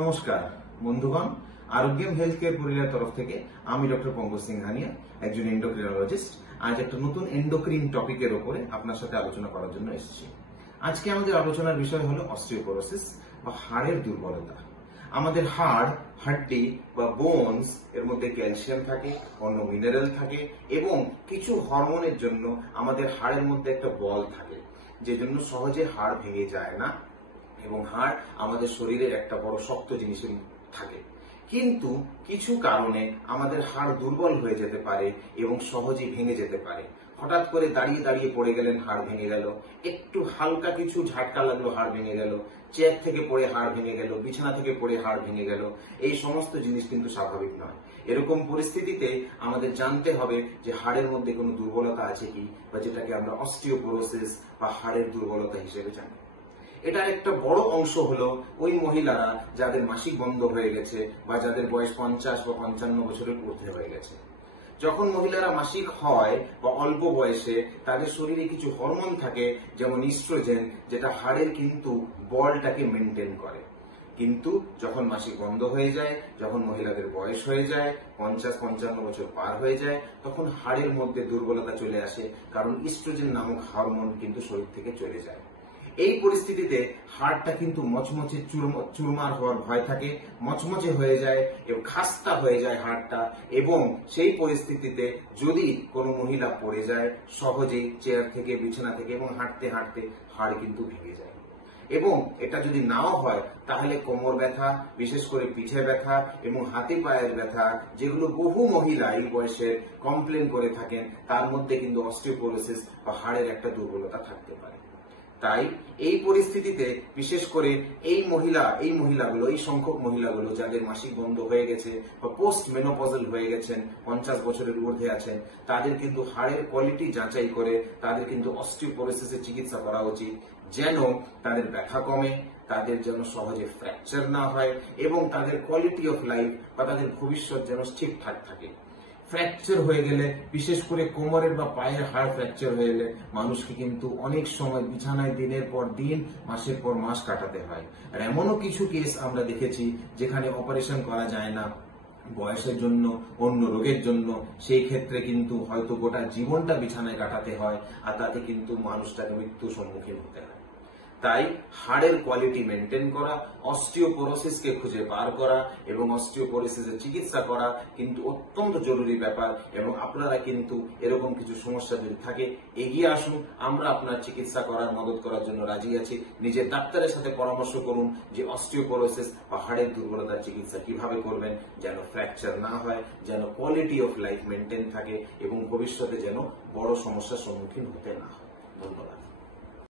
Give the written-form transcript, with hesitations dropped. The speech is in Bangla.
নমস্কার বন্ধুগণ, আরোগ্যম হেলথ কেয়ার পরিবারের তরফ থেকে আমি ডক্টর পঙ্কজ সিংহানিয়া, একজন এন্ডোক্রিনোলজিস্ট। আজ একটা নতুন এন্ডোক্রিন টপিকের উপরে আপনার সাথে আলোচনা করার জন্য এসেছি। আজকে আমাদের আলোচনার বিষয় হলো অস্টিওপোরোসিস বা হাড়ের দুর্বলতা। আমাদের হাড্ডি বা বোনস এর মধ্যে ক্যালসিয়াম থাকে, অন্য মিনারেল থাকে এবং কিছু হরমোনের জন্য আমাদের হাড়ের মধ্যে একটা বল থাকে, যে জন্য সহজে হাড় ভেঙে যায় না এবং হাড় আমাদের শরীরের একটা বড় শক্ত জিনিসের থাকে। কিন্তু কিছু কারণে আমাদের হাড় দুর্বল হয়ে যেতে পারে এবং সহজেই ভেঙে যেতে পারে। হঠাৎ করে দাঁড়িয়ে দাঁড়িয়ে পড়ে গেলেন, হাড় ভেঙে গেল। একটু হালকা কিছু ঝাটকা লাগলো, হাড় ভেঙে গেল। চেয়ার থেকে পড়ে হাড় ভেঙে গেল, বিছানা থেকে পড়ে হাড় ভেঙে গেল। এই সমস্ত জিনিস কিন্তু স্বাভাবিক নয়। এরকম পরিস্থিতিতে আমাদের জানতে হবে যে হাড়ের মধ্যে কোনো দুর্বলতা আছে কি, বা যেটাকে আমরা অস্টিওপোরোসিস বা হাড়ের দুর্বলতা হিসেবে জানি। এটার একটা বড় অংশ হলো ওই মহিলারা যাদের মাসিক বন্ধ হয়ে গেছে বা যাদের বয়স 50 বা 55 বছরের ঊর্ধ্বে হয়ে গেছে। যখন মহিলারা মাসিক হয় বা অল্প বয়সে, তাদের শরীরে কিছু হরমোন থাকে, যেমন ইস্ট্রোজেন, যেটা হাড়ের কিন্তু বলটাকে মেনটেন করে। কিন্তু যখন মাসিক বন্ধ হয়ে যায়, যখন মহিলাদের বয়স হয়ে যায়, 50-55 বছর পার হয়ে যায়, তখন হাড়ের মধ্যে দুর্বলতা চলে আসে, কারণ ইস্ট্রোজেন নামক হরমোন কিন্তু শরীর থেকে চলে যায়। এই পরিস্থিতিতে হাড়টা কিন্তু মচমচে চুরমার হওয়ার ভয় থাকে, মচমচে হয়ে যায় এবং খাস্তা হয়ে যায় হাড়টা। এবং সেই পরিস্থিতিতে যদি কোনো মহিলা পড়ে যায় সহজেই চেয়ার থেকে, বিছানা থেকে, এবং হাঁটতে হাঁটতে হাড় কিন্তু ভেঙে যায়। এবং এটা যদি নাও হয় তাহলে কোমর ব্যথা, বিশেষ করে পিঠে ব্যথা এবং হাতে পায়ের ব্যথা, যেগুলো বহু মহিলা এই বয়সে কমপ্লেন করে থাকেন, তার মধ্যে কিন্তু অস্টিওপোরোসিস বা হাড়ের একটা দুর্বলতা থাকতে পারে। তাই এই পরিস্থিতিতে বিশেষ করে এই সংখ্যক মহিলাগুলো যাদের মাসিক বন্ধ হয়ে গেছে বা পোস্ট মেনোপজাল হয়ে গেছেন, 50 বছরের ঊর্ধ্বে আছেন, তাদের কিন্তু হাড়ের কোয়ালিটি যাচাই করে তাদের কিন্তু অস্টিওপোরোসিসের চিকিৎসা করা উচিত, যেন তাদের ব্যথা কমে, তাদের যেন সহজে ফ্র্যাকচার না হয় এবং তাদের কোয়ালিটি অফ লাইফ বা তাদের ভবিষ্যৎ যেন ঠিকঠাক থাকে। ফ্র্যাকচার হয়ে গেলে, বিশেষ করে কোমরের বা পায়ের হাড় ফ্র্যাকচার হয়ে গেলে, মানুষকে কিন্তু অনেক সময় বিছানায় দিনের পর দিন, মাসের পর মাস কাটাতে হয়। আর এমনও কিছু কেস আমরা দেখেছি যেখানে অপারেশন করা যায় না, বয়সের জন্য, অন্য রোগের জন্য। সেই ক্ষেত্রে কিন্তু হয়তো গোটা জীবনটা বিছানায় কাটাতে হয়, আর তাতে কিন্তু মানুষটাকে মৃত্যুর সম্মুখীন হতে হয়। তাই হাড়ের কোয়ালিটি মেনটেন করা, অস্টিওপোরোসিসকে খুঁজে বার করা এবং অস্টিওপোরোসিসের চিকিৎসা করা কিন্তু অত্যন্ত জরুরি ব্যাপার। এবং আপনারা কিন্তু এরকম কিছু সমস্যা যদি থাকে, এগিয়ে আসুন, আমরা আপনার চিকিৎসা করার মদত করার জন্য রাজি আছি। নিজের ডাক্তারের সাথে পরামর্শ করুন যে অস্টিওপোরোসিস বা হাড়ের দুর্বলতার চিকিৎসা কিভাবে করবেন, যেন ফ্র্যাকচার না হয়, যেন কোয়ালিটি অফ লাইফ মেনটেন থাকে এবং ভবিষ্যতে যেন বড় সমস্যার সম্মুখীন হতে না হয়। ধন্যবাদ।